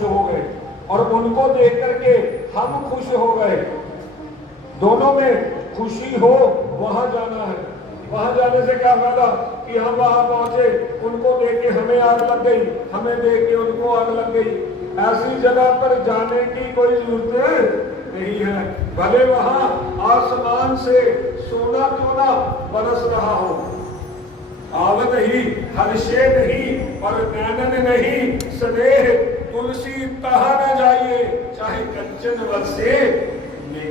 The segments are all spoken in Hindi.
खुश हो गए और उनको देख करके हम खुश हो गए। दोनों में खुशी हो, वहां जाना है। वहां जाने से क्या फायदा कि हम वहां पहुंचे, उनको देख के हमें आग लग गई, हमें देख के उनको आग लग गई। ऐसी जगह पर जाने की कोई जरूरत नहीं है। भले वहां आसमान से सोना क्यों ना बरस रहा हो, आवत ही हर्षे नहीं और नैनन नहीं स्नेह तुलसी तहा न जाइए, चाहे कंचन वर्षे में।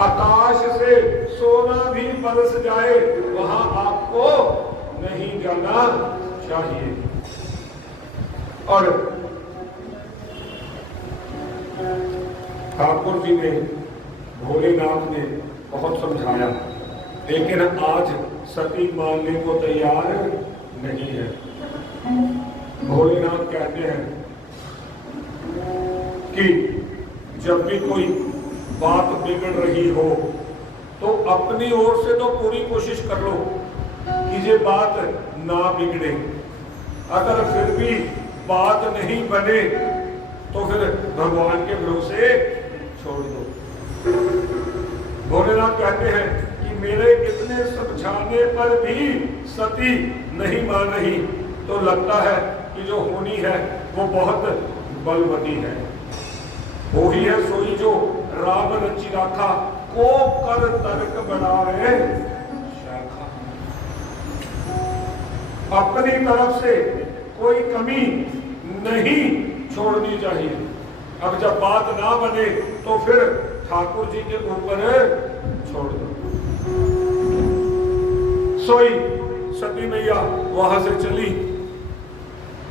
आकाश से सोना भी बरस जाए, वहां आपको नहीं जाना चाहिए। और ठाकुर जी ने, भोलेनाथ ने बहुत समझाया, लेकिन आज सती मानने को तैयार नहीं है। भोलेनाथ कहते हैं कि जब भी कोई बात बिगड़ रही हो तो अपनी ओर से तो पूरी कोशिश कर लो कि ये बात ना बिगड़े। अगर फिर भी बात नहीं बने तो फिर भगवान के भरोसे छोड़ दो। भोलेनाथ कहते हैं कि मेरे इतने समझाने पर भी सती नहीं मान रही, तो लगता है कि जो होनी है वो बहुत बलवती है। वही है सोई जो राम रचि राखा, को कर तर्क बढ़ावे शाखा। अपनी तरफ से कोई कमी नहीं छोड़नी चाहिए। अब जब बात ना बने तो फिर ठाकुर जी के ऊपर छोड़ दो। सोई सती मैया वहां से चली,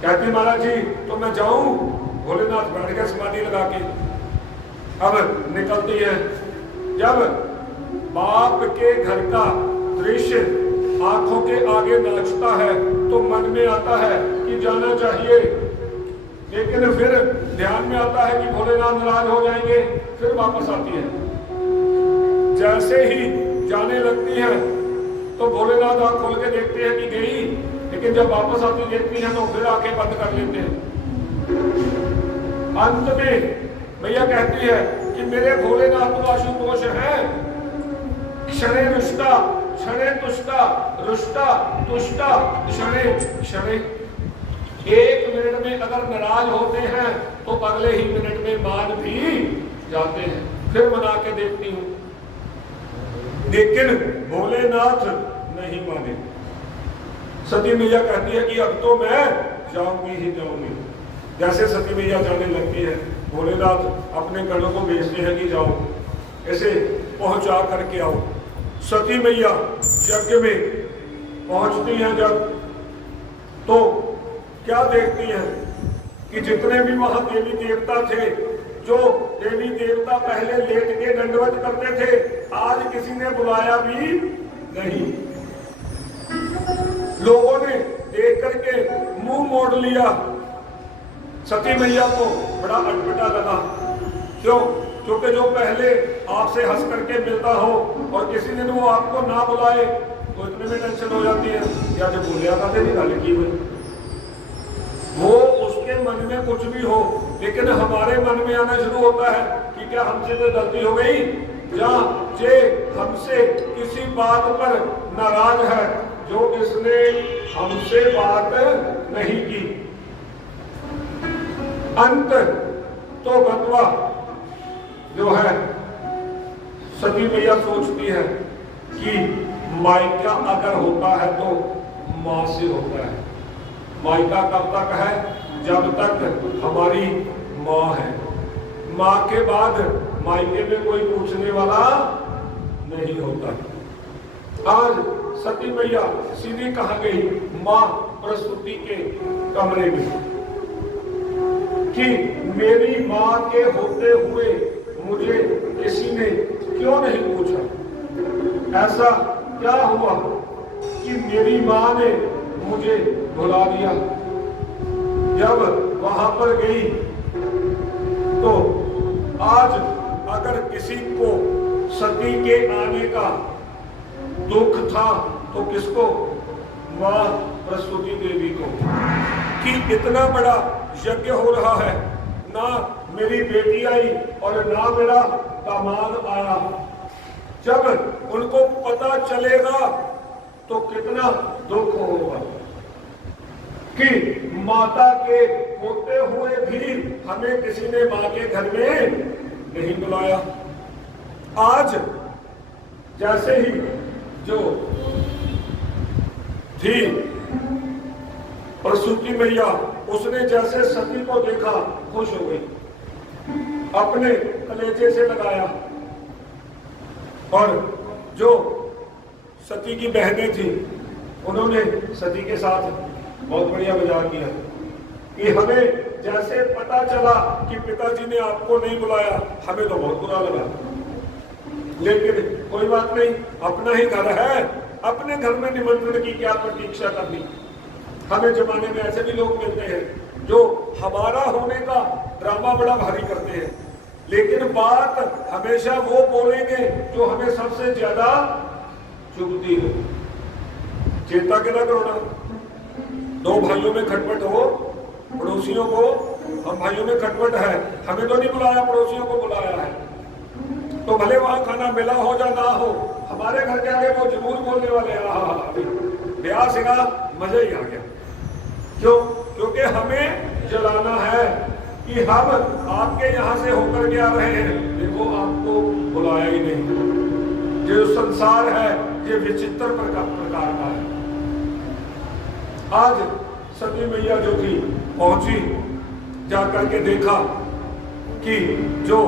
कहती महाराज जी तो मैं जाऊं। भोलेनाथ बैठ गए समाधि लगा के। अब निकलती है। जब बाप के घर का दृश्य आंखों के आगे नाचता है तो मन में आता है कि जाना चाहिए, लेकिन फिर ध्यान में आता है कि भोलेनाथ नाराज हो जाएंगे, फिर वापस आती है। जैसे ही जाने लगती है तो भोलेनाथ आंख खोल के देखते हैं कि गई, लेकिन जब वापस आती देखती है तो फिर आंखें बंद कर लेते हैं। अंत में भैया कहती है कि मेरे भोलेनाथ तो आशुतोष है। क्षणे रुष्टा क्षणे तुष्टा, रुष्टा तुष्टा क्षणे क्षणे। एक मिनट में अगर नाराज होते हैं तो अगले ही मिनट में मान भी जाते हैं। फिर मना के देखती हूं, लेकिन भोलेनाथ नहीं माने। सती मैया कहती है कि अब तो मैं जाऊंगी ही जाऊंगी। जैसे सती मैया जाने लगती है, भोलेनाथ अपने गणों को भेजते हैं कि जाओ, ऐसे पहुंचा करके आओ। सती मैया यज्ञ में पहुंचती हैं जब, तो क्या देखती हैं कि जितने भी वहां देवी देवता थे, जो देवी देवता पहले लेट के दंडवत करते थे, आज किसी ने बुलाया भी नहीं। लोगों ने देख करके मुंह मोड़ लिया। सती मैया को बड़ा अटपटा लगा। क्यों? क्योंकि जो पहले आपसे हंस करके मिलता हो और किसी दिन वो आपको ना बुलाए तो इतने में टेंशन हो जाती है, या जो बोलिया था तेरी गल की हुई। वो उसके मन में कुछ भी हो, लेकिन हमारे मन में आना शुरू होता है कि क्या हमसे तो गलती हो गई, या जे हमसे किसी बात पर नाराज है जो इसने हमसे बात नहीं की। अंत तो बतवा जो है, सती मैया सोचती है कि मायका अगर होता है तो मां से होता है। मायका कब तक है? जब तक हमारी मां है। मां के बाद मायके में कोई पूछने वाला नहीं होता। आज सती मैया सीधी कहा गई मां प्रसूति के कमरे में कि मेरी मां के होते हुए मुझे किसी ने क्यों नहीं पूछा? ऐसा क्या हुआ कि मेरी मां ने मुझे भुला दिया? जब वहां पर गई तो आज अगर किसी को सती के आने का दुख था तो किसको? मां प्रसूति देवी को। कि इतना बड़ा यज्ञ हो रहा है, ना मेरी बेटी आई और ना मेरा दामाद आया। जब उनको पता चलेगा तो कितना दुख होगा कि माता के होते हुए भी हमें किसी ने मां के घर में नहीं बुलाया। आज जैसे ही जो थी प्रसूति मैया, उसने जैसे सती को देखा खुश हो गई, अपने कलेजे से लगाया। और जो सती की बहनें थी उन्होंने सती के साथ बहुत बढ़िया मजाक किया कि हमें जैसे पता चला कि पिताजी ने आपको नहीं बुलाया, हमें तो बहुत बुरा लगा, लेकिन कोई बात नहीं, अपना ही घर है, अपने घर में निमंत्रण की क्या प्रतीक्षा करनी। हमें जमाने में ऐसे भी लोग मिलते हैं जो हमारा होने का ड्रामा बड़ा भारी करते हैं, लेकिन बात हमेशा वो बोलेंगे जो हमें सबसे ज्यादा चुभती हो। चिंता के ना करो ना, दो भाइयों में खटपट हो, पड़ोसियों को, हम भाइयों में खटपट है, हमें तो नहीं बुलाया, पड़ोसियों को बुलाया है, तो भले वहां खाना मिला हो या ना हो, हमारे घर के आगे वो जरूर बोलने वाले ब्याह सिगा, मजा ही आ गया। क्यों? क्योंकि हमें जलाना है कि हम आपके यहां से होकर के आ रहे हैं, देखो आपको बुलाया ही नहीं। जो संसार है ये विचित्र प्रकार का है। आज सती मैया जो थी पहुंची, जाकर के देखा कि जो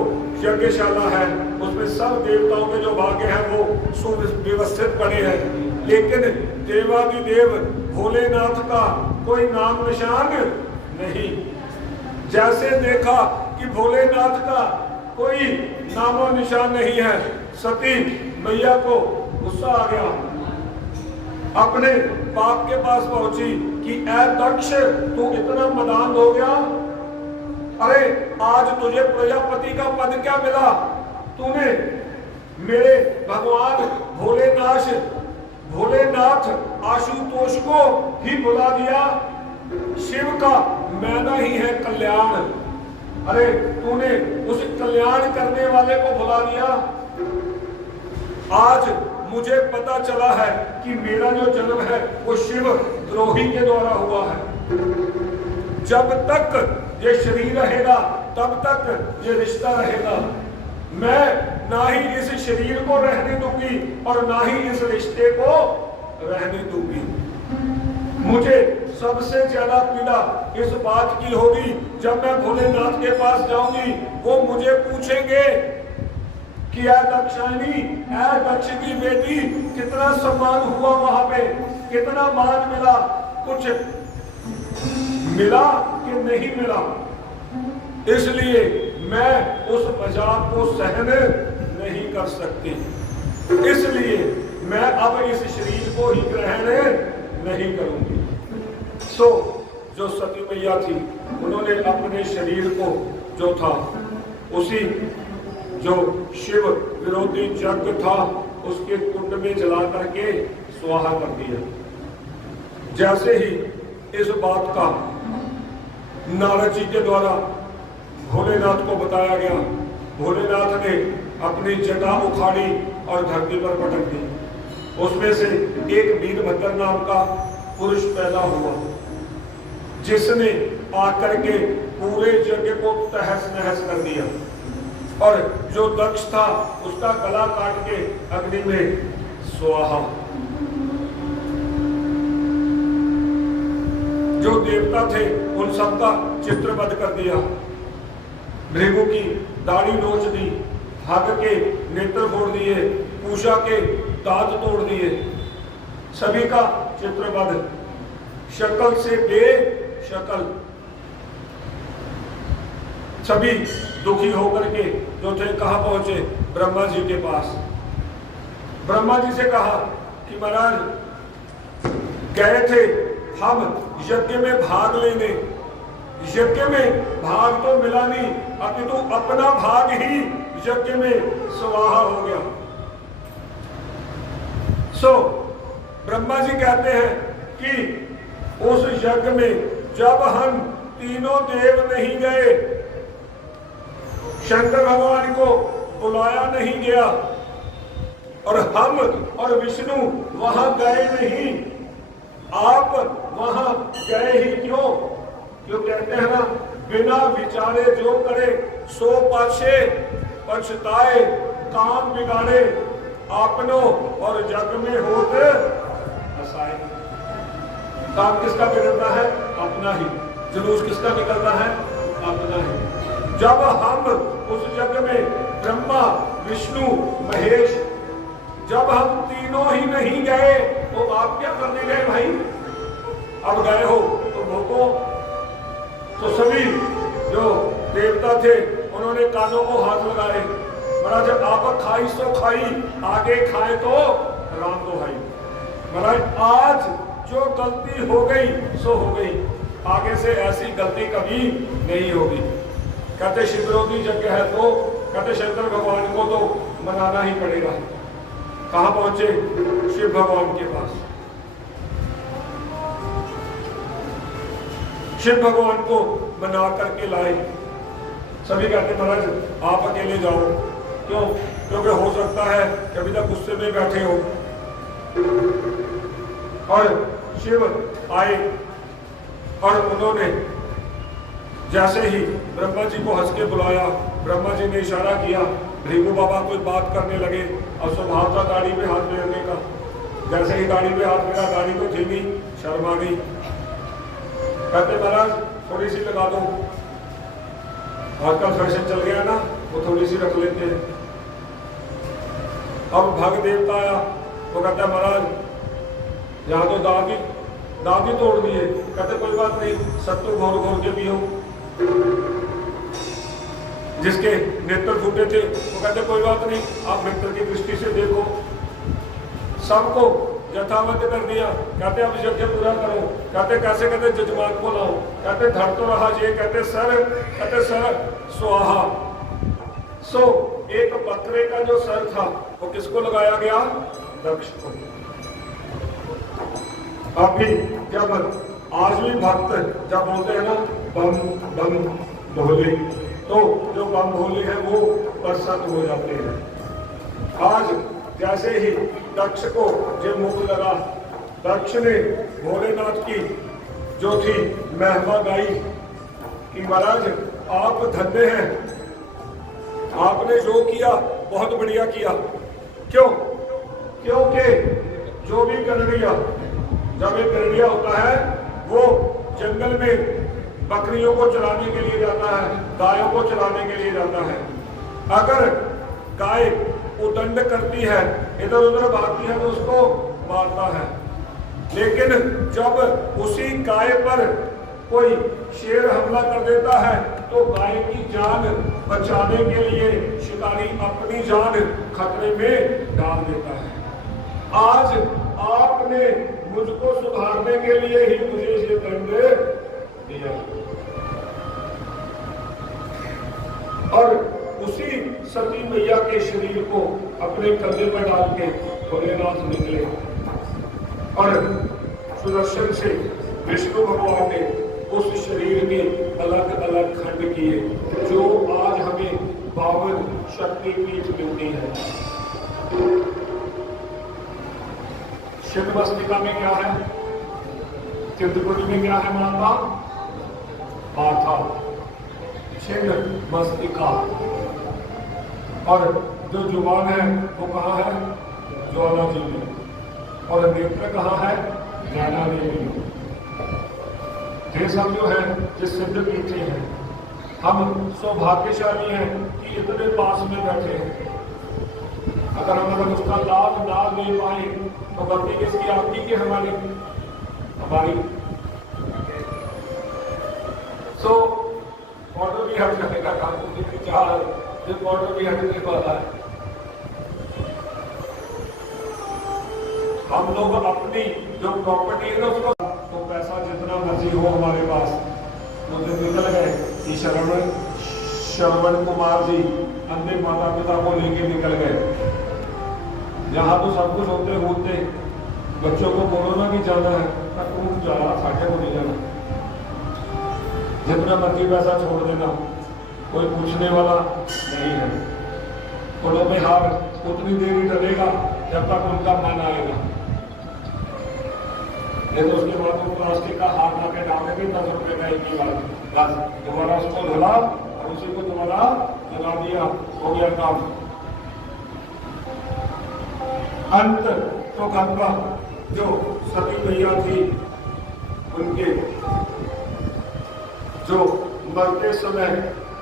यज्ञशाला है उसमें सब देवताओं के जो भाग्य हैं वो सुव्यवस्थित पड़े हैं, लेकिन देवादिदेव भोलेनाथ का कोई नाम निशान नहीं। जैसे देखा कि भोलेनाथ का कोई नामो निशान नहीं है, सती मैया को गुस्सा आ गया, अपने बाप के पास पहुंची कि ऐ दक्ष, तू इतना मदान हो गया, अरे आज तुझे प्रजापति का पद क्या मिला, तूने मेरे भगवान भोलेनाथ आशुतोष को ही बुला दिया, शिव का मैना ही है कल्याण, अरे तूने उस कल्याण करने वाले को बुला दिया। आज मुझे पता चला है कि मेरा जो जन्म है वो शिव द्रोही के द्वारा हुआ है। जब तक ये शरीर रहेगा तब तक ये रिश्ता रहेगा। मैं ना ही इस शरीर को रहने दूंगी और ना ही इस रिश्ते को रहने दूंगी। मुझे सबसे ज्यादा पीड़ा इस बात की होगी जब मैं भोलेनाथ के पास जाऊंगी, वो मुझे पूछेंगे कि दक्षायनी, दक्ष की बेटी, कितना सम्मान हुआ वहां पे, कितना मान मिला, कुछ मिला कि नहीं मिला। इसलिए मैं उस मजाक को सहन नहीं कर सकती, इसलिए मैं अब इस शरीर को ही ग्रहण नहीं करूंगी। तो जो सती मैया थी उन्होंने अपने शरीर को जो था उसी जो शिव विरोधी यज्ञ था उसके कुंड में जला करके स्वाहा कर दिया। जैसे ही इस बात का नारद जी के द्वारा भोलेनाथ को बताया गया, भोलेनाथ ने अपनी जटा उखाड़ी और धरती पर पटक दी। उसमें से एक वीरभद्र नाम का पुरुष पैदा हुआ जिसने आकर के पूरे यज्ञ को तहस नहस कर दिया, और जो दक्ष था उसका गला काट के अग्नि में स्वाहा। जो देवता थे उन सबका चित्रवध कर दिया, भृगु की दाढ़ी नोच दी, हाथ के नेत्र फोड़ दिए, पूषा के दांत तोड़ दिए, सभी का चित्रवध, शक्ल से बेशक्ल। सभी दुखी होकर के जो थे कहाँ पहुंचे? ब्रह्मा जी के पास। ब्रह्मा जी से कहा कि महाराज गए थे हम यज्ञ में भाग लेने, यज्ञ में भाग तो मिला नहीं, अपितु अपना भाग ही यज्ञ में स्वाहा हो गया। सो ब्रह्मा जी कहते हैं कि उस यज्ञ में जब हम तीनों देव नहीं गए शंकर भगवान को बुलाया नहीं गया और हम और विष्णु वहां गए नहीं। आप वहां गए ही क्यों? क्यों कहते हैं ना, बिना विचारे जो करे सो पाछे पछताए, काम बिगाड़े आपनो और जग में होते हसाए। काम किसका बिगड़ता है? अपना ही। जुलूस किसका निकलता है? अपना ही। जब हम उस जग में ब्रह्मा विष्णु महेश, जब हम तीनों ही नहीं गए तो आप क्या करने गए भाई? अब गए हो तो भोगो। तो सभी जो देवता थे उन्होंने कानों को हाथ लगाए, महाराज आप खाई सो खाई, आगे खाए तो राम दो भाई। महाराज आज जो गलती हो गई सो हो गई, आगे से ऐसी गलती कभी नहीं होगी। कहते शिव विरोधी यज्ञ है तो कहते शंकर भगवान को तो मनाना ही पड़ेगा। कहां पहुंचे? शिव भगवान के पास। शिव भगवान को मना करके लाए। सभी कहते महाराज आप अकेले जाओ। क्यों? क्योंकि हो सकता है कि अभी तक गुस्से में बैठे हो। और शिव आए और उन्होंने जैसे ही ब्रह्मा जी को हंस के बुलाया, ब्रह्मा जी ने इशारा किया, भृगु बाबा कोई बात करने लगे और स्वभाव था गाड़ी में हाथ फेरने का। जैसे ही गाड़ी में हाथ फेरा, गाड़ी तो थी नहीं, शर्म आ गई। कहते महाराज थोड़ी सी लगा दो, आजकल फैशन चल गया ना, वो थोड़ी सी रख लेते हैं। अब भग देवता आया, वो कहता है महाराज यहाँ तो दांत ही तोड़ दिए। कहते कोई बात नहीं, सत्तू घोर घोर के पियो। जिसके नेत्र फूटे थे वो कहते कोई बात नहीं, आप नेत्र की दृष्टि से देखो। सबको यथावत कर दिया। कहते अब यज्ञ पूरा करो। कहते कैसे? कहते जजमान को लाओ। कहते धड़ तो रहा ये, कहते सर स्वाहा। सो एक बकरे का जो सर था वो किसको लगाया गया? दक्ष को। अभी जब आज भी भक्त जब बोलते हैं ना बम बम भोले, तो जो बम भोले हैं वो प्रसन्न हो जाते हैं। आज जैसे ही दक्ष को जो मुख लगा, दक्ष ने भोलेनाथ की जो थी महिमा गाई कि महाराज आप धन्य हैं, आपने जो किया बहुत बढ़िया किया। क्यों? क्योंकि जो भी गरुड़िया, जब एक गरुड़िया होता है वो जंगल में बकरियों को चराने के लिए जाता है, गायों को चराने के लिए जाता है। अगर गाय उदंड करती है, इधर उधर भागती है तो उसको मारता है। लेकिन जब उसी गाय पर कोई शेर हमला कर देता है तो गाय की जान बचाने के लिए शिकारी अपनी जान खतरे में डाल देता है। आज आपने मुझको सुधारने के लिए ही मुझे ये दंड दिया। और उसी सती मैया के शरीर को अपने कंधे पर डाल के भोलेनाथ निकले और सुदर्शन से विष्णु भगवान ने उस शरीर के अलग अलग खंड किए, जो आज हमें 52 शक्तिपीठ मिलती है। शिवमस्तिका में क्या है? चित्रकूट में क्या है? माता माथा छिन्न मस्तिका। और जो जुबान है वो कहाँ है? ज्वाला जी में। और नेत्र कहाँ है? ज्ञाना देवी में। ये सब जो है जो सिद्ध पीठे हैं, हम सौभाग्यशाली हैं कि इतने पास में बैठे हैं। अगर हम उसका लाभ ना ले पाए तो गलती किसकी? आपकी कि हमारी? सो ऑर्डर भी हट जाएगा, ऑर्डर भी हटने वाला है। हम लोग अपनी जो प्रॉपर्टी है ना उसको, तो पैसा जितना मर्जी हो हमारे पास, मुझे निकल गए कि श्रवण कुमार जी अन्य माता पिता को लेके निकल गए। यहाँ तो सब कुछ होते बच्चों को बोलो ना कि जाना है, तू जा, साढ़े को नहीं जाना, जितना मर्जी पैसा छोड़ देना। कोई पूछने वाला नहीं है। फूलों में हार उतनी देर ही डलेगा जब तक उनका मन आएगा, नहीं तो उसके बाद वो प्लास्टिक का हार ला के डालेंगे 10 रुपए का एक ही बार, बस दोबारा उसको धुला और उसी को दोबारा जला दिया, हो गया काम। अंत तो गंगा जो सती मैया थी, उनके जो मरते समय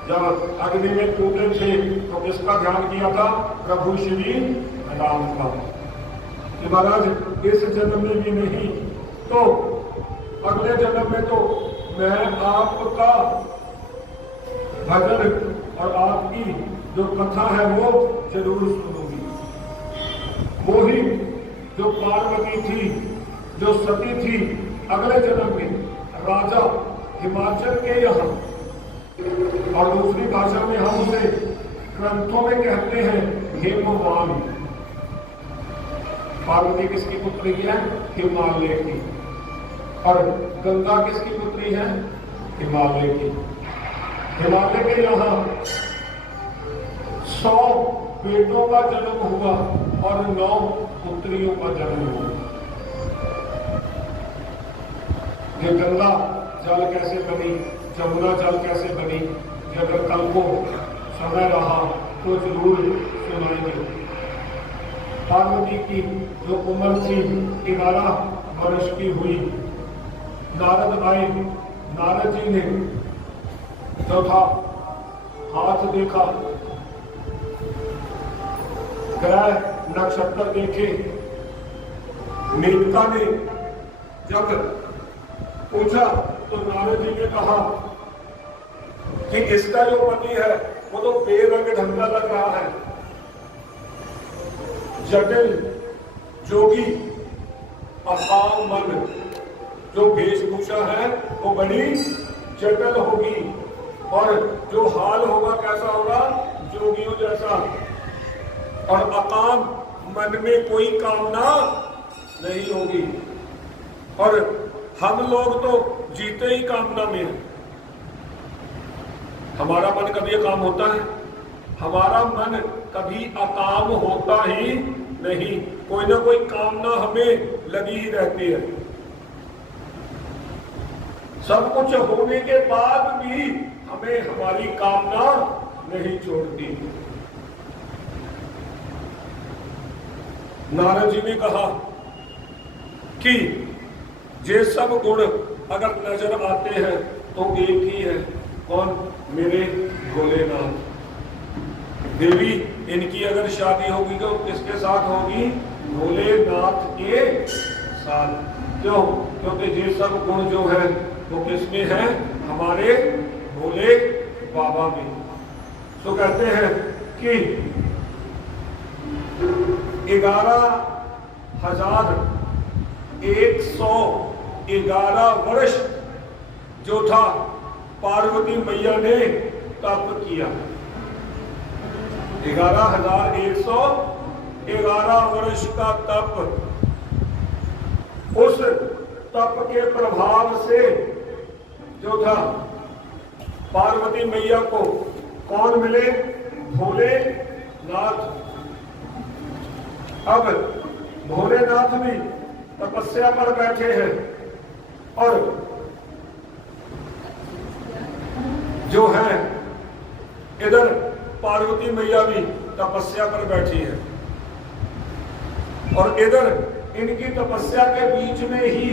जब अग्नि में कूदे थे तो किसका ध्यान किया था? प्रभु श्री राम का। कि महाराज इस जन्म में भी नहीं तो अगले जन्म में तो मैं आपका भजन और आपकी जो कथा है वो जरूर सुनूंगी। वो ही जो पार्वती थी, जो सती थी, अगले जन्म में राजा हिमाचल के यहाँ, और दूसरी भाषा में हम उसे ग्रंथों में कहते हैं हेमवान। पार्वती किसकी पुत्री है? हिमालय की। और गंगा किसकी पुत्री है? हिमालय की। हिमालय के यहाँ 100 बेटों का जन्म हुआ और 9 पुत्रियों का जन्म हुआ। ये गंगा जल कैसे बनी, जमुना जल कैसे बनी, अगर कल को समय रहा तो जरूर सुनाएंगे। पार्वती की जो उम्र थी 11 वर्ष की हुई, नारद आए, नारद जी ने चौथा हाथ देखा, ग्रह नक्षत्र देखे। मेनका ने जब पूछा तो नारद जी ने कहा कि इसका जो पति है वो तो बेरंग ढंगा लग रहा है, जटिल जोगी, अकाम मन, जो वेशभूषा है वो बड़ी जटिल होगी, और जो हाल होगा कैसा होगा? जोगियों जैसा। और अकाम मन में कोई कामना नहीं होगी। और हम लोग तो जीते ही कामना में है। हमारा मन कभी अकाम होता है? हमारा मन कभी अकाम होता ही नहीं। कोई ना कोई कामना हमें लगी ही रहती है। सब कुछ होने के बाद भी हमें हमारी कामना नहीं छोड़ती। नारद जी ने कहा कि ये सब गुण अगर नजर आते हैं तो एक ही है, कौन? मेरे भोलेनाथ। देवी इनकी अगर शादी होगी तो किसके साथ होगी? भोलेनाथ के साथ। क्यों? क्योंकि ये सब गुण जो है वो किसमें है? हमारे भोले बाबा में। तो कहते हैं कि 11,111 वर्ष जो था पार्वती मैया ने तप किया। 11,111 वर्ष का तप। उस तप के प्रभाव से जो था पार्वती मैया को कौन मिले? भोलेनाथ। अब भोलेनाथ भी तपस्या पर बैठे हैं और जो है इधर पार्वती मैया भी तपस्या पर बैठी है, और इधर इनकी तपस्या के बीच में ही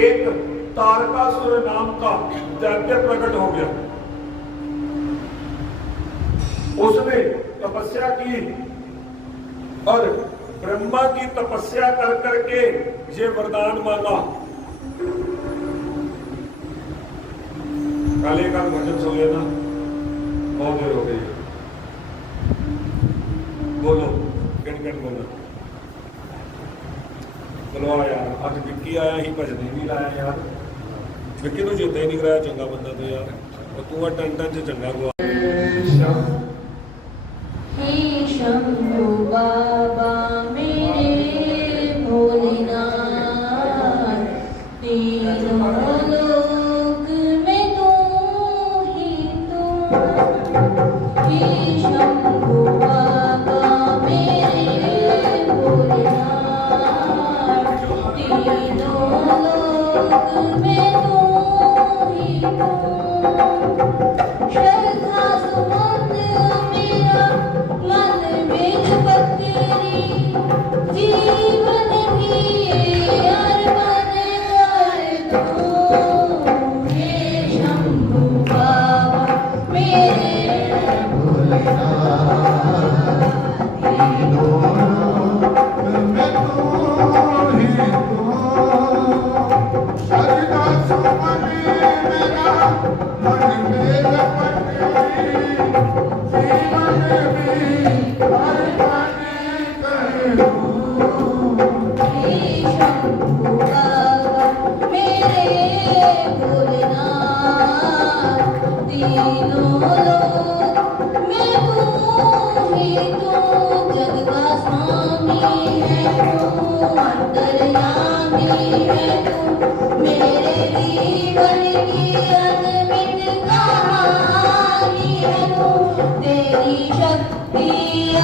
एक तारकासुर नाम का दैत्य प्रकट हो गया। उसने तपस्या की और ब्रह्मा की तपस्या कर करके ये वरदान मांगा। काले का भजन सो लेना, बहुत देर हो गई। बोलो, गण बोलो, बोलो यार। आज विक्की आया ही भजन ही नहीं लाया यार। विक्की तो चेता ही नहीं कराया, चंगा बंदा तो यार। और तू टन टन से चंगा गवा। हे शंभु बाबा मेरे भोलेनाथ, तीनों लोक में तू ही तू। तू जग का स्वामी है तू अंतर्यामी है तू मेरे जीवन की अनमित कहानी है तू तेरी शक्ति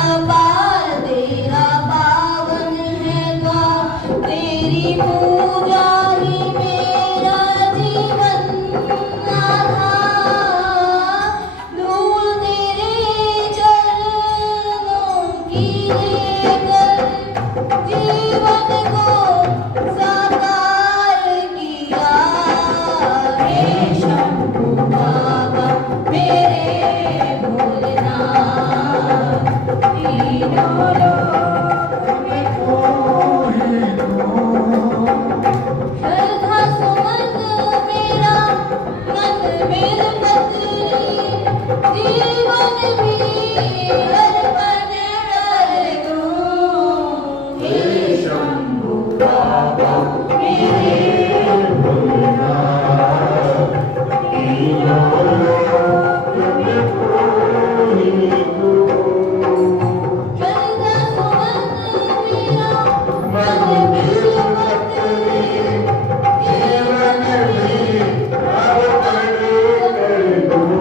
अपार तेरा पावन है द्वार तेरी पूजा ही मेरा जीवन आधार धूल तेरे चरणों की लेकर जीवन को साकार किया हे शंभू बाबा मेरे भोलेनाथ तीनों लोक में श्रद्धा सुमन मेरा मन मेरे पत्री जीवन भी अर्पण कर दूं हे शंभू बाबा मेरे भोलेनाथ तीनों लोक में श्रद्धा सुमन मेरा मन मेरे पत्री जीवन भी अर्पण कर दूं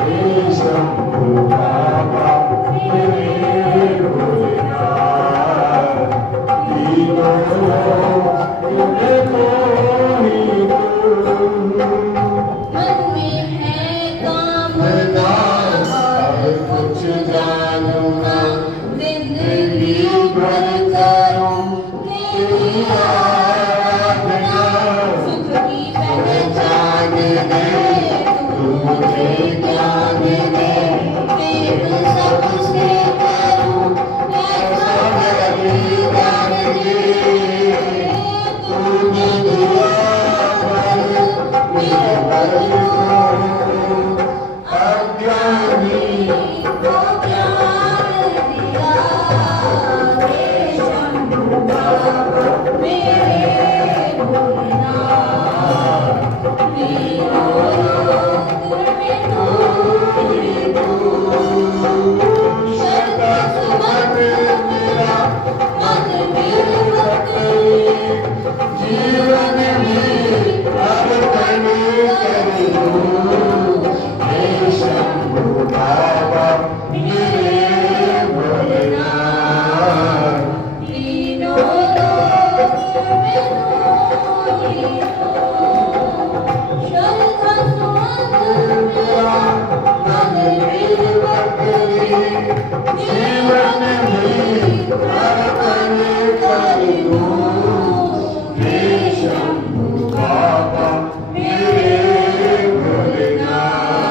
हे शंभू बाबा मेरे भोलेनाथ तीनों लोक में कोई मन में है कामना और कुछ जानूंगा जिंदगी भर करूं तेरी आराधना सुख की पहचान दे तू मुझे ज्ञान दे प्रेम सबसे करूं ऐसा बलिदान दे तूने दिया पर मेरे बलिदान अज्ञानी को ज्ञान दिया हे शंभू बाबा मेरे भोलेनाथ तीनों लोक में तू ही तू श्रद्धा सुमन मेरा मन मेरे पत्री जीवन भी अर्पण कर दूं हे शंभू बाबा मेरे भोलेनाथ तीनों लोक में तू ही तू श्रद्धा सुमन मेरा मन मेरे पत्री जीवन भी अर्पण कर दूं हे शंभू बाबा मेरे भोलेनाथ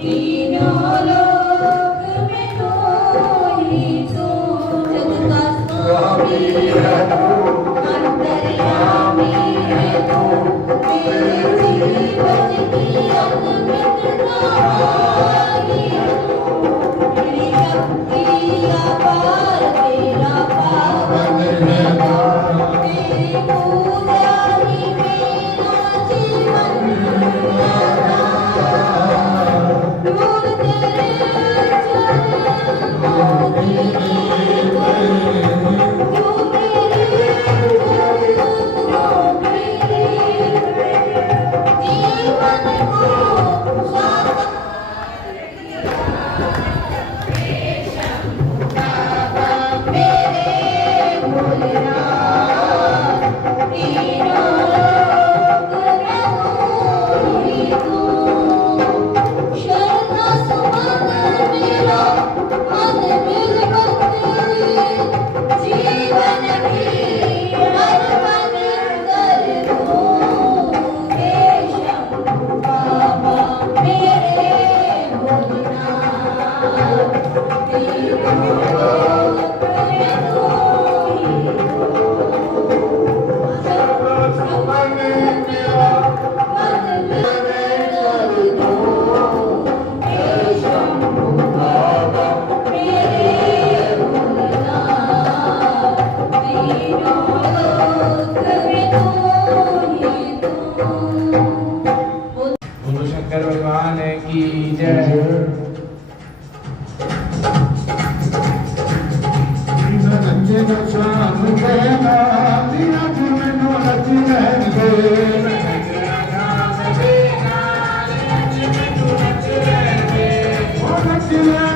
तीनों लोक में तू ही तू जग का स्वामी है तू अंतर्यामी है तू मेरे जीवन की अनमित कहानी है तू तेरी शक्ति अपार तेरा पावन है द्वार तेरी पूजा ही मेरा जीवन आधार धूल तेरे चरणों की लेकर तू तेरी दुनिया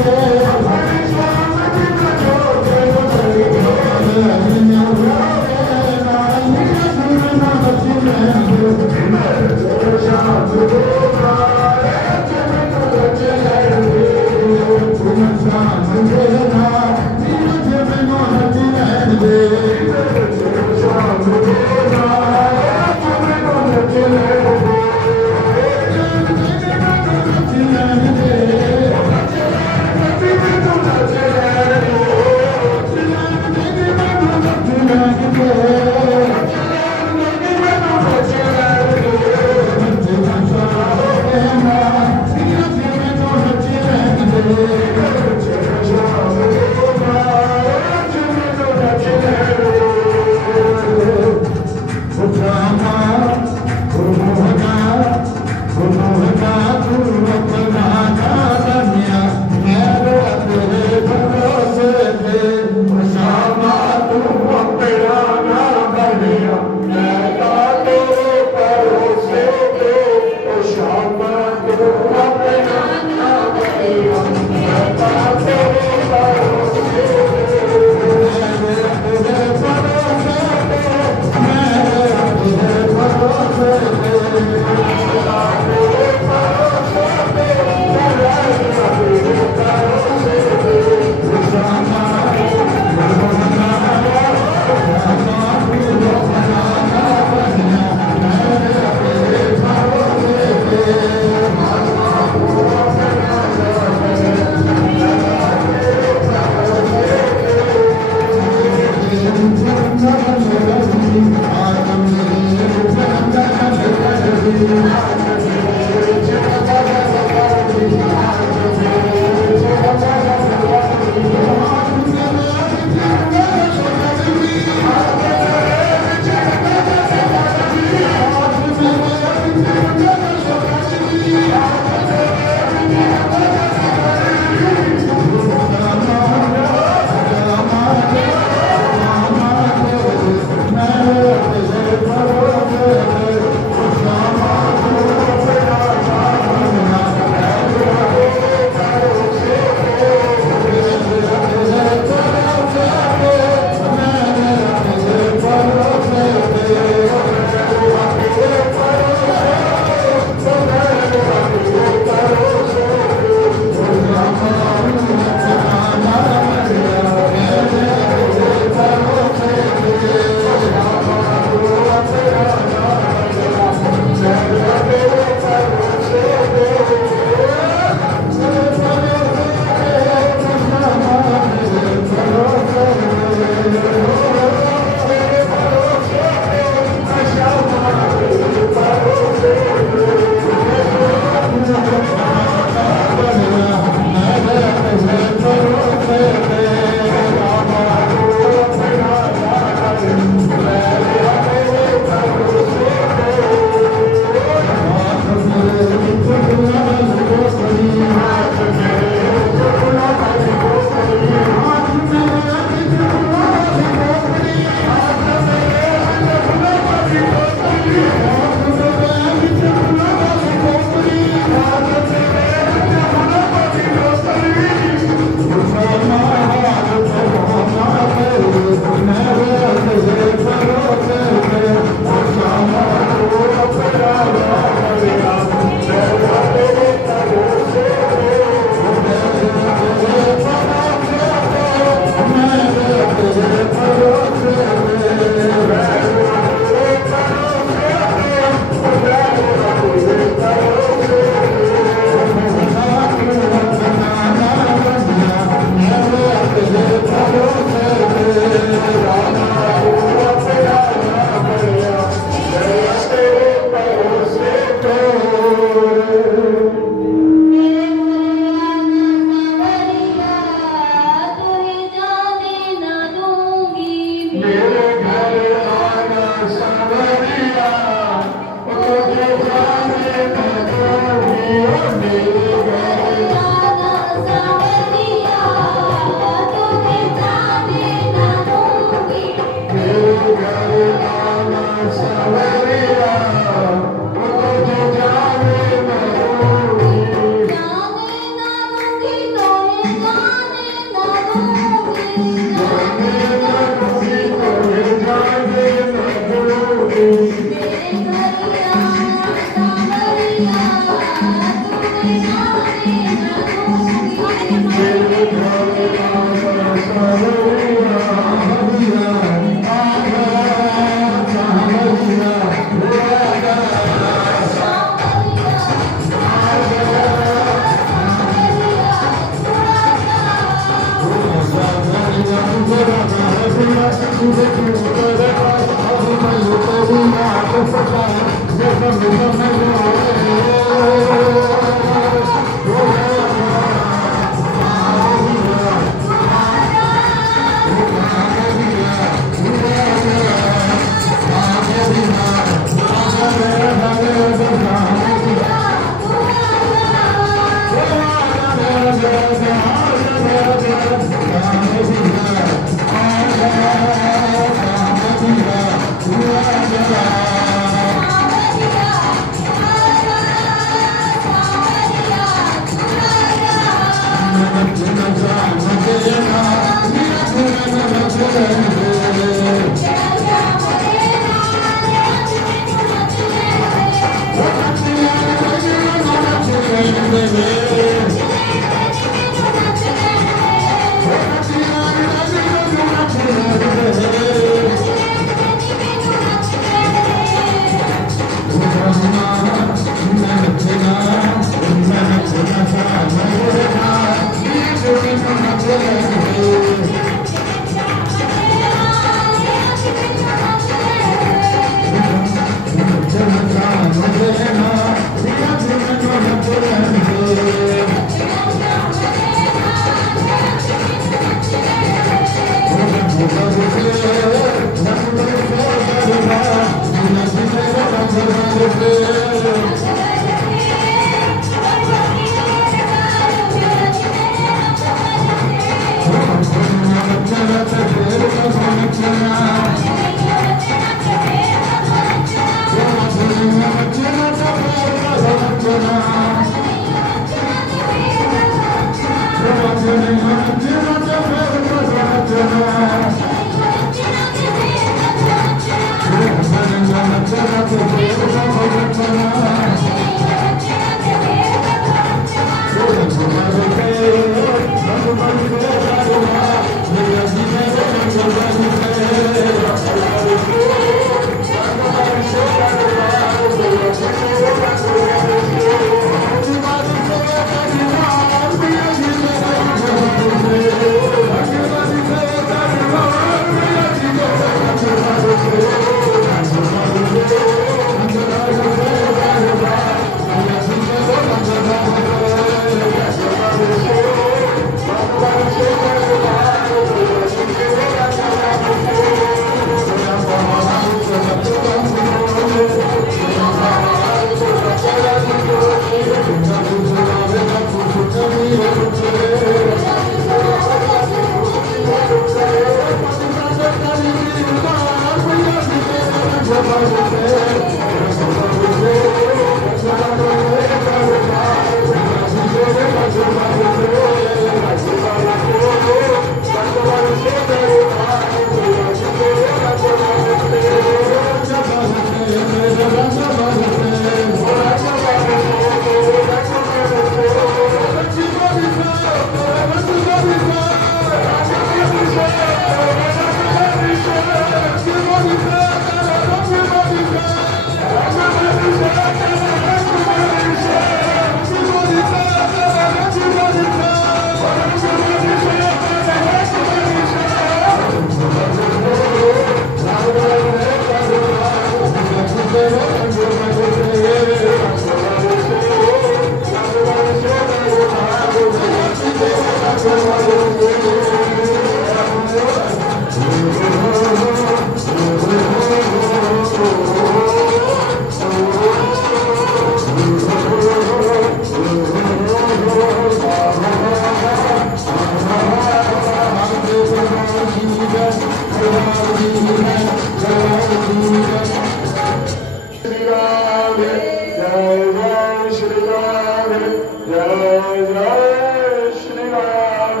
जय जय श्री राम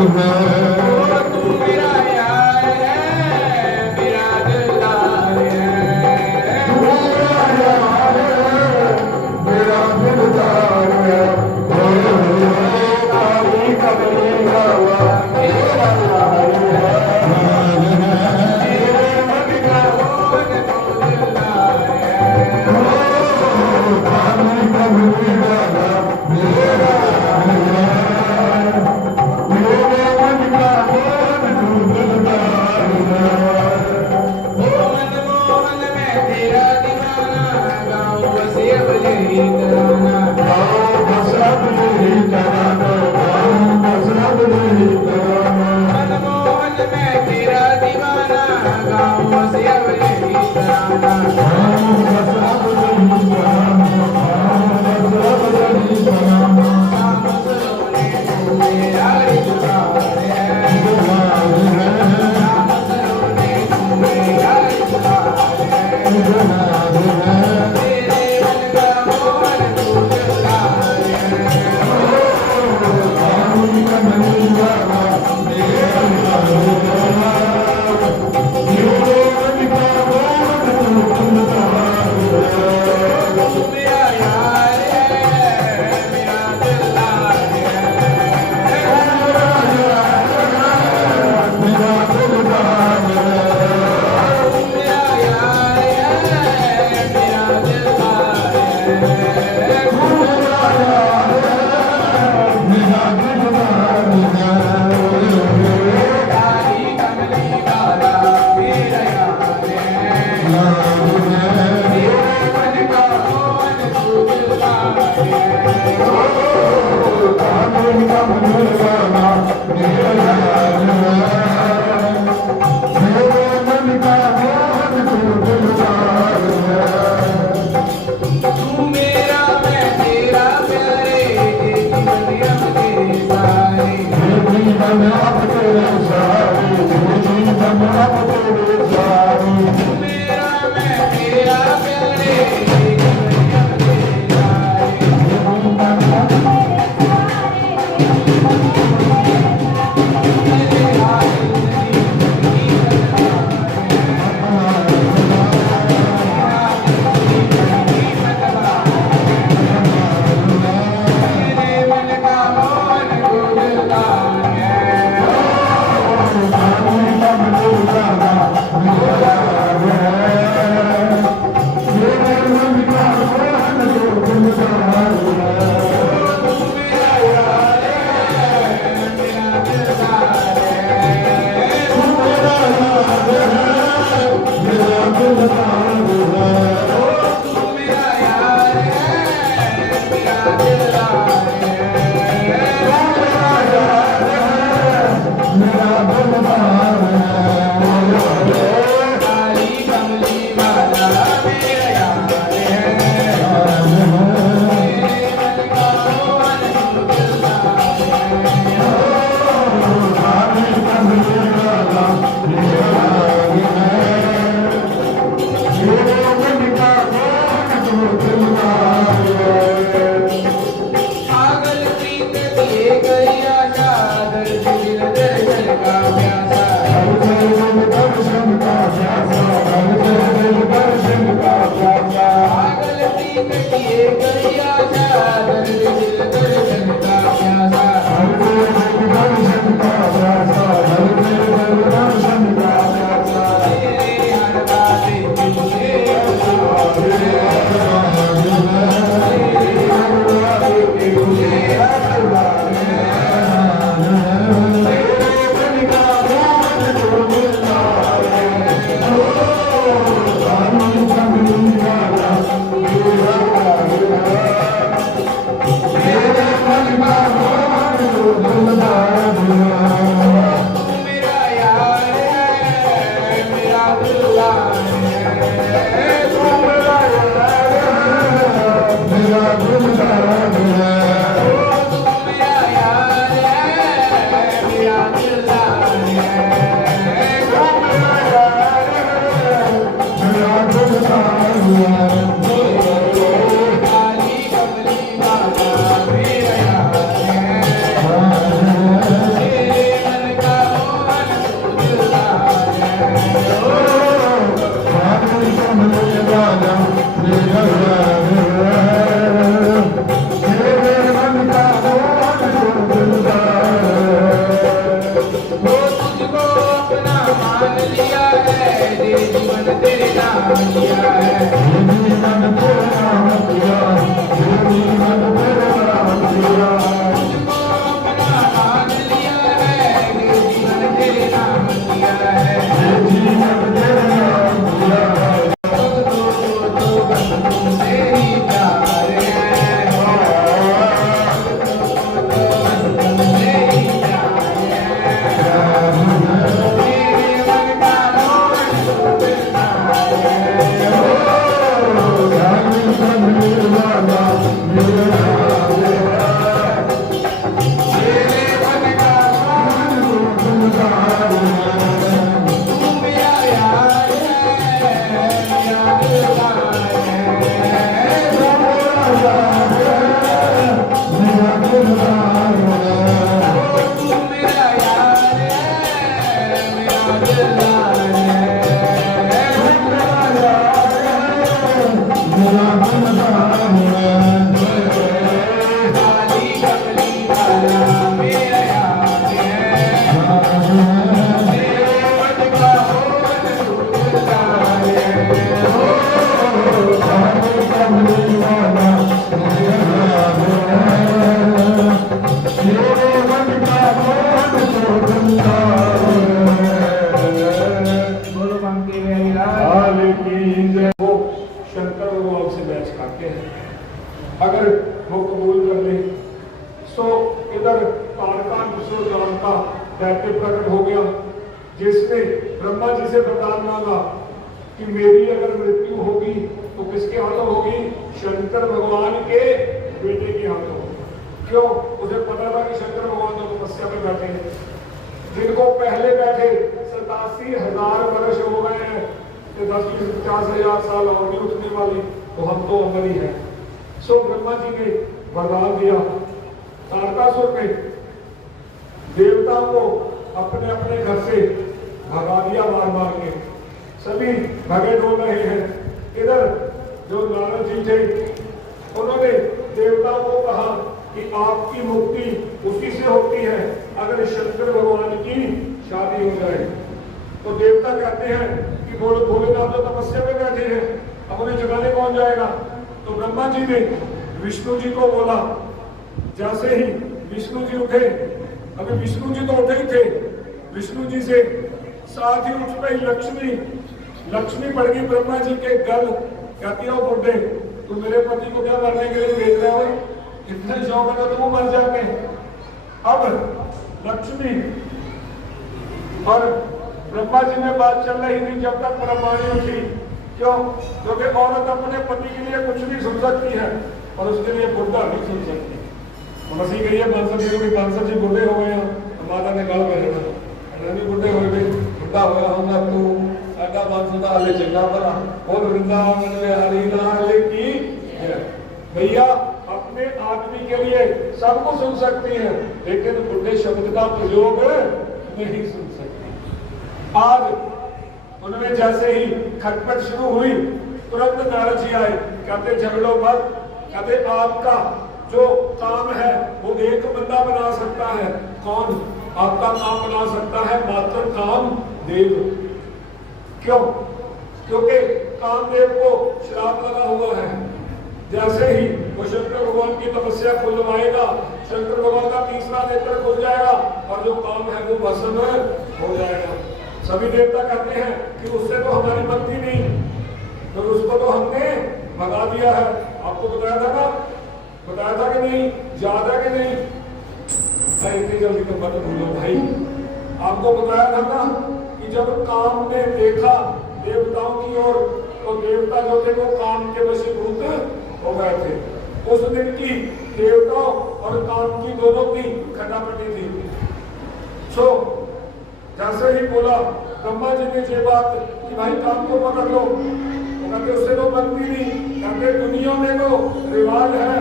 तू मेरा यार है, मेरा दिलदार है। मनमोहन मैं तेरा दीवाना, गाऊं बस ये यही तराना। मनमोहन मैं तेरा दीवाना, गाऊं बस ये यही तराना। शाम सलोने तू मेरा रिश्तेदार है, शाम सलोने तू मेरा रिश्तेदार है। तेरे मन का मोहन तू दिलदार है। Oh, दैत्य प्रकट हो गया, जिसने ब्रह्मा जी से वरदान मांगा कि मेरी अगर मृत्यु होगी तो किसके हाथों होगी? शंकर भगवान के बेटे के हाथों होगी। क्यों? उसे पता था कि शंकर भगवान तो तपस्या में बैठे हैं, जिनको पहले बैठे 87,000 वर्ष हो गए हैं, 10-50,000 साल और नहीं उठने वाली, तो हम तो अमर ही है। सो ब्रह्मा जी ने वरदान दिया, तारकासुर ने देवताओं को अपने अपने घर से भगा दिया मार मार के, सभी भगे डोल रहे हैं। इधर जो नारद जी थे उन्होंने देवताओं को कहा कि आपकी मुक्ति उसी से होती है अगर शंकर भगवान की शादी हो जाए। तो देवता कहते हैं कि भोलेनाथ तो तपस्या में बैठे हैं, अब उन्हें जगाने कौन जाएगा? तो ब्रह्मा जी ने विष्णु जी को बोला। जैसे ही विष्णु जी उठे, अभी विष्णु जी तो उठे ही थे, विष्णु जी से साथ ही उठ गई लक्ष्मी पड़ गई ब्रह्मा जी के गल। कहती हो बुढ़े, तू मेरे पति को क्या मरने के लिए भेज रहा हो? इतने शौक है तो तुम मर जाके। अब लक्ष्मी और ब्रह्मा जी में बात चल रही थी जब तक ब्रह्माणी उठी। क्यों? क्योंकि औरत अपने पति के लिए कुछ भी सुन सकती है और उसके लिए बुढ़ा नहीं सुन सकती। मसीह कही है बांसर जी बुढ़े हो गए हैं, माता ने गल कर बुढ़े हो गए, बुढ़ा होया होगा तू साडा बांसर का हाले चंगा भला और वृंदावन में हरि लाल की है। भैया अपने आदमी के लिए सब कुछ सुन सकती है, लेकिन बुढ़े शब्द का प्रयोग नहीं सुन सकती। आज उनमें जैसे ही खटपट शुरू हुई, तुरंत नारद जी आए, कहते झगड़ो मत, कहते आपका जो काम है वो एक बंदा बना सकता है। कौन आपका काम बना सकता है? मात्र कामदेव। क्यों? क्योंकि कामदेव को श्राप लगा हुआ है। जैसे ही वो शंकर भगवान की तपस्या खुलवाएगा, शंकर भगवान का तीसरा नेत्र खुल जाएगा और जो काम है वो भस्म हो जाएगा। सभी देवता कहते हैं कि उससे तो हमारी बनती नहीं, तो उसको तो हमने भगा दिया है। आपको बताया था ना, बताया था कि नहीं, याद है कि नहीं? इतनी जल्दी तो मत भूलो भाई। आपको बताया था ना कि जब काम ने देखा देवताओं की ओर, तो देवता जो थे वो काम के वशीभूत हो गए थे। उस दिन की देवताओं और काम की दोनों की खटापटी थी। सो जैसे ही बोला ब्रह्मा जी ने ये बात कि भाई काम को पकड़ लो, तो कहते उससे तो बनती नहीं। कहते दुनिया में तो रिवाज है,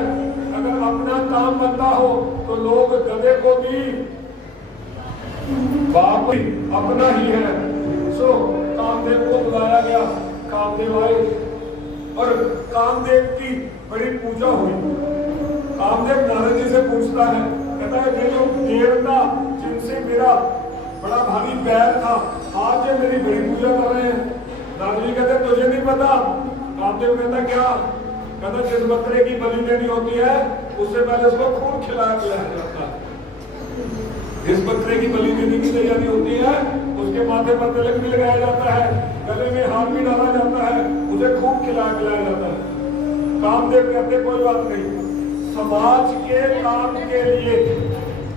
अगर अपना काम बनता हो तो लोग गधे को भी बाप अपना ही है। सो कामदेव को बुलाया गया, कामदेव आए और कामदेव की बड़ी पूजा हुई। कामदेव नारद जी से पूछता है, कहता है ये जो देवता जिनसे मेरा बड़ा भारी बैर था, आज ये मेरी बड़ी पूजा कर रहे हैं। नारद जी कहते तुझे नहीं पता? कामदेव कहता क्या? कहता जिस बकरे की बलि देनी होती है उससे पहले उसको खून खिलाया जाता है। जिस बकरे की बलि देने की तैयारी होती है उसके माथे पर तिलक भी लगाया जाता है, गले में हाथ भी डाला जाता है, उसे खूब खिलाया जाता है। कामदेव कहते कोई बात नहीं, समाज के काम के लिए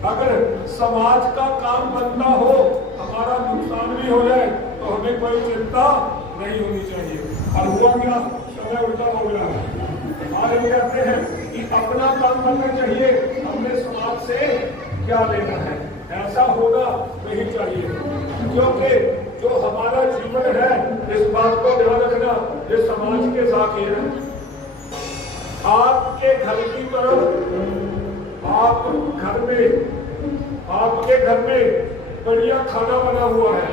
अगर समाज का काम बनता हो, हमारा नुकसान भी हो जाए तो हमें कोई चिंता नहीं होनी चाहिए। और हुआ क्या? समय उल्टा हो गया। आज हम कहते हैं कि अपना काम करना चाहिए, हमने समाज से क्या लेना है, ऐसा होना नहीं चाहिए। क्योंकि जो हमारा जीवन है इस बात को ध्यान रखना, ये समाज के साथ ही है। आपके घर की तरफ आपके घर में बढ़िया खाना बना हुआ है,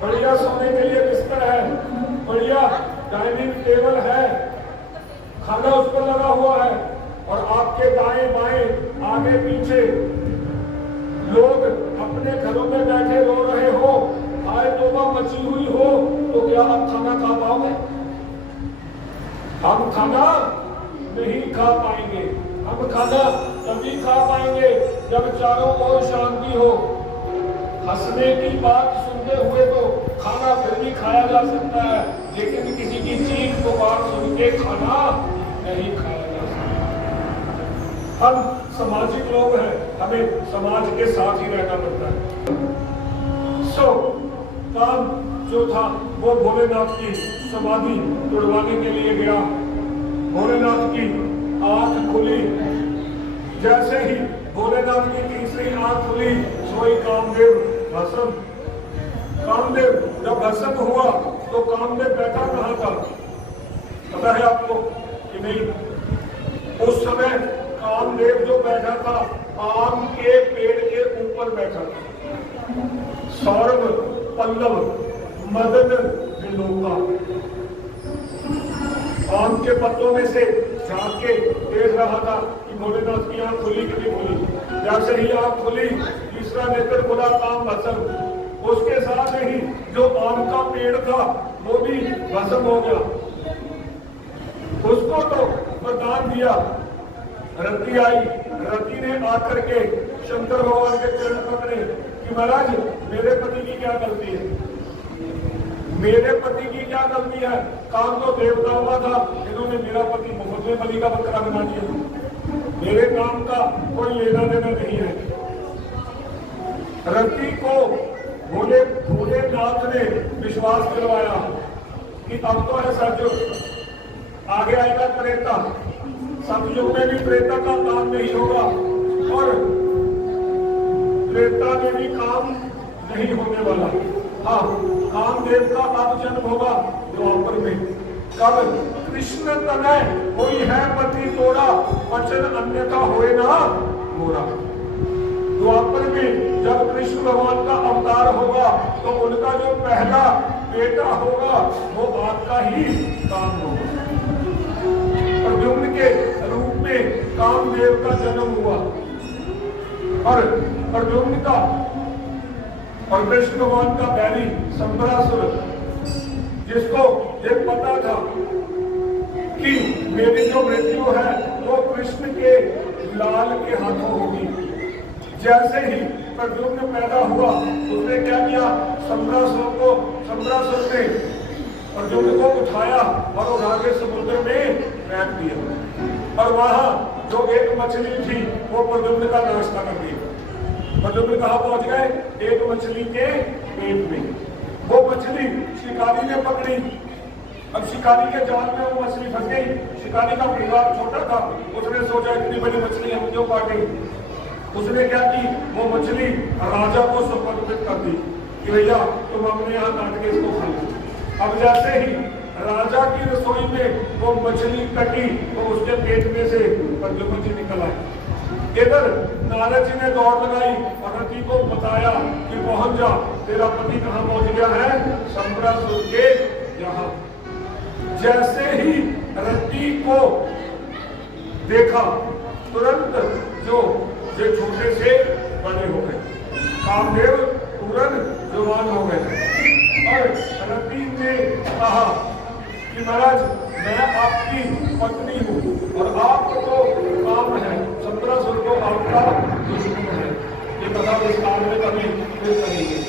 बढ़िया सोने के लिए बिस्तर है, बढ़िया डाइनिंग टेबल है, खाना उस पर लगा हुआ है, और आपके दाएं बाएं आगे पीछे लोग अपने घरों में बैठे रो रहे हो, आए तौबा मची हुई हो, तो क्या आप खाना खा पाओगे? हम खाना नहीं खा पाएंगे। हम खाना तभी खा पाएंगे जब चारों ओर शांति हो। हंसने की बात सुनते हुए तो खाना फिर भी खाया जा सकता है, लेकिन किसी की चीख पुकार सुन के खाना नहीं खाया जा सकता। हम सामाजिक लोग हैं, हमें में समाज के साथ ही रहना पड़ता है। सो काम जो था वो भोलेनाथ की समाधि तोड़वाने के लिए गया। भोलेनाथ की आंख खुली, जैसे ही भोलेनाथ की तीसरी आंख खुली सोई कामदेव भस्म। कामदेव जब भस्म हुआ तो कामदेव बैठा कहाँ था पता है आपको कि नहीं? उस समय कामदेव जो बैठा था आम के पेड़ के ऊपर बैठा था। सौरभ पल्लव मदन विलोका आम के पत्तों में से झांक के देख रहा था कि भोलेनाथ की आंख खुली कि नहीं खुली। जैसे ही आंख खुली तीसरा नेत्र खुला काम भस्म। उसके साथ ही जो आम का पेड़ था वो भी भस्म हो गया। उसको तो वरदान दिया। रति आई, रति ने आकर के शंकर भगवान के चरण पकड़े कि महाराज मेरे पति की क्या गलती है, मेरे पति की क्या गलती है? काम तो देवता हुआ था, इन्होंने मेरा पति मुफ्त में बलि का बकरा बना दिया। मेरे काम का कोई लेना देना नहीं है। रति को भोलेनाथ ने विश्वास दिलवाया कि अब तो है सतयुग, आगे आएगा त्रेता। सतयुग में भी त्रेता का काम नहीं होगा और त्रेता में भी काम नहीं होने वाला। हाँ, कामदेव का अब जन्म होगा द्वापर में। कब? कृष्ण तनय कोई है पति तोड़ा, वचन अन्यथा होए ना मोरा। द्वापर में जब कृष्ण भगवान का अवतार होगा तो उनका जो पहला बेटा होगा वो आपका ही काम होगा। प्रद्युम्न के रूप में कामदेव का जन्म हुआ और प्रद्युम्न का और कृष्ण भगवान का बैरी संबरासुर, जिसको ये पता था कि मेरी जो मृत्यु है वो कृष्ण के लाल के हाथों होगी। जैसे ही प्रद्युम्न पैदा हुआ उसने क्या किया? संबरासुर ने प्रद्युम्न को उठाया और उठा के समुद्र में फेंक दिया और वहां जो एक मछली थी वो प्रद्युम्न का नाश्ता कर दिया। प्रद्युम्न कहाँ पहुंच गए? एक मछली के पेट में। वो मछली शिकारी ने पकड़ी। अब शिकारी के जाल में वो मछली फंस गई। शिकारी का परिवार छोटा था, उसने सोचा इतनी बड़ी मछली हम क्यों काटे। उसने क्या की? वो मछली राजा को समर्पित कर दी कि भैया तुम अपने यहाँ काट के इसको खा लो। अब जैसे ही राजा की रसोई में वो मछली कटी तो उसके पेट में से प्रद्युम्न जी निकल आए। इधर नारद जी ने दौड़ लगाई और रति को बताया कि पहुंच जा, तेरा पति कहाँ पहुंच गया है? संबरासुर के यहाँ। जैसे ही रति को देखा तुरंत जो ये छोटे से बड़े हो गए, कामदेव तुरंत जवान हो गए और रति ने कहा कि महाराज मैं आपकी पत्नी हूँ और आपको काम है, संबरासुर को आपका दुश्मन है। ये कथा विस्तार में कभी फिर करेंगे।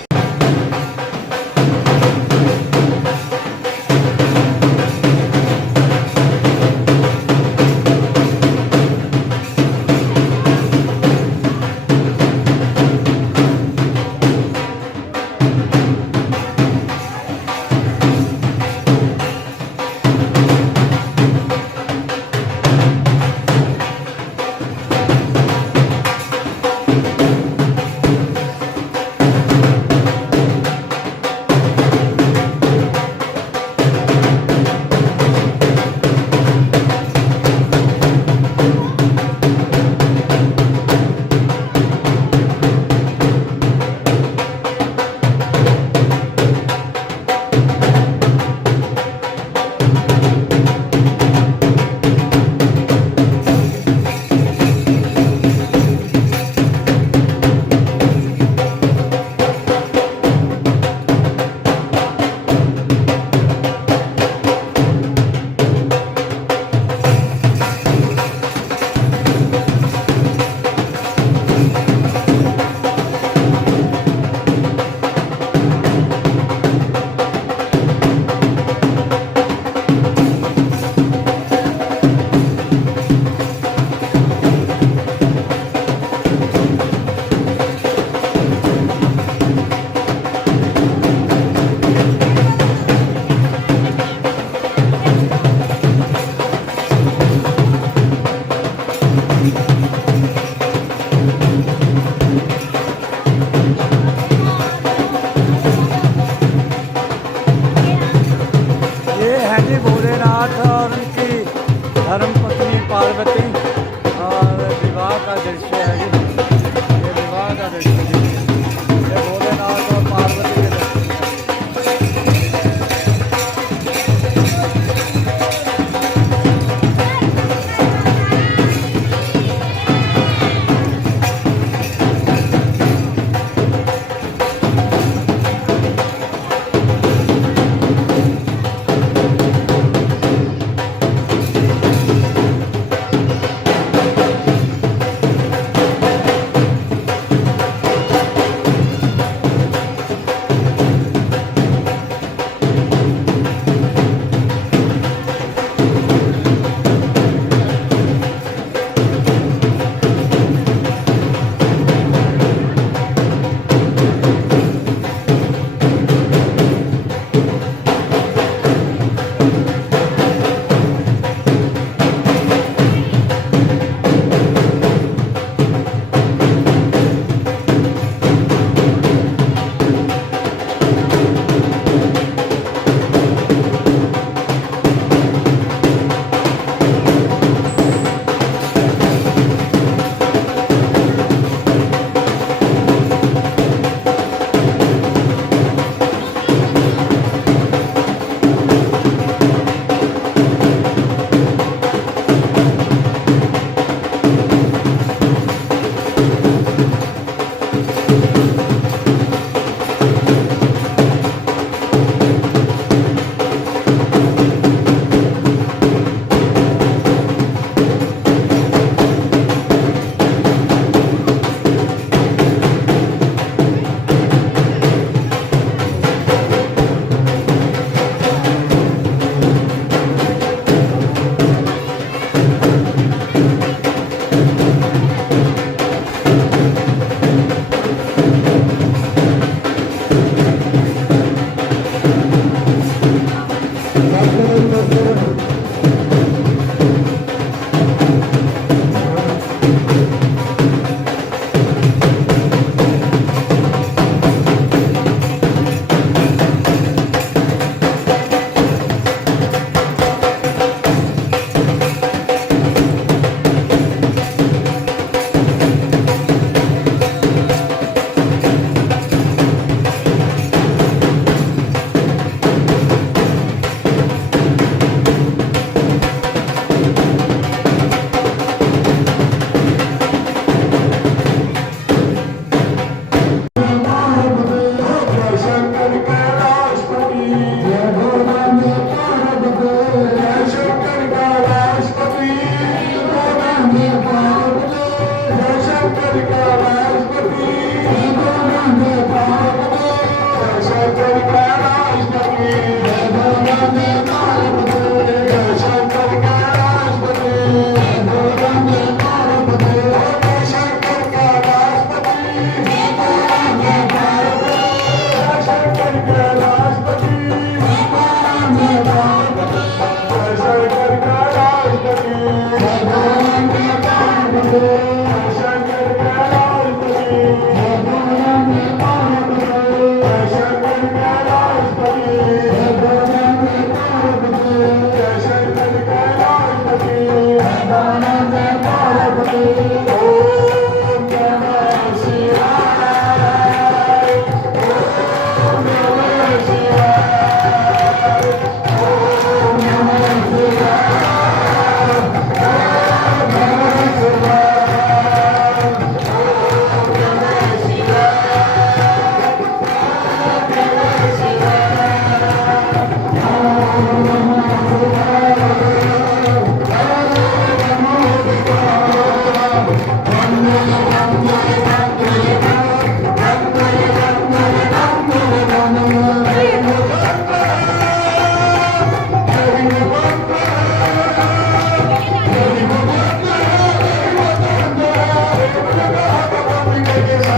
Thank you.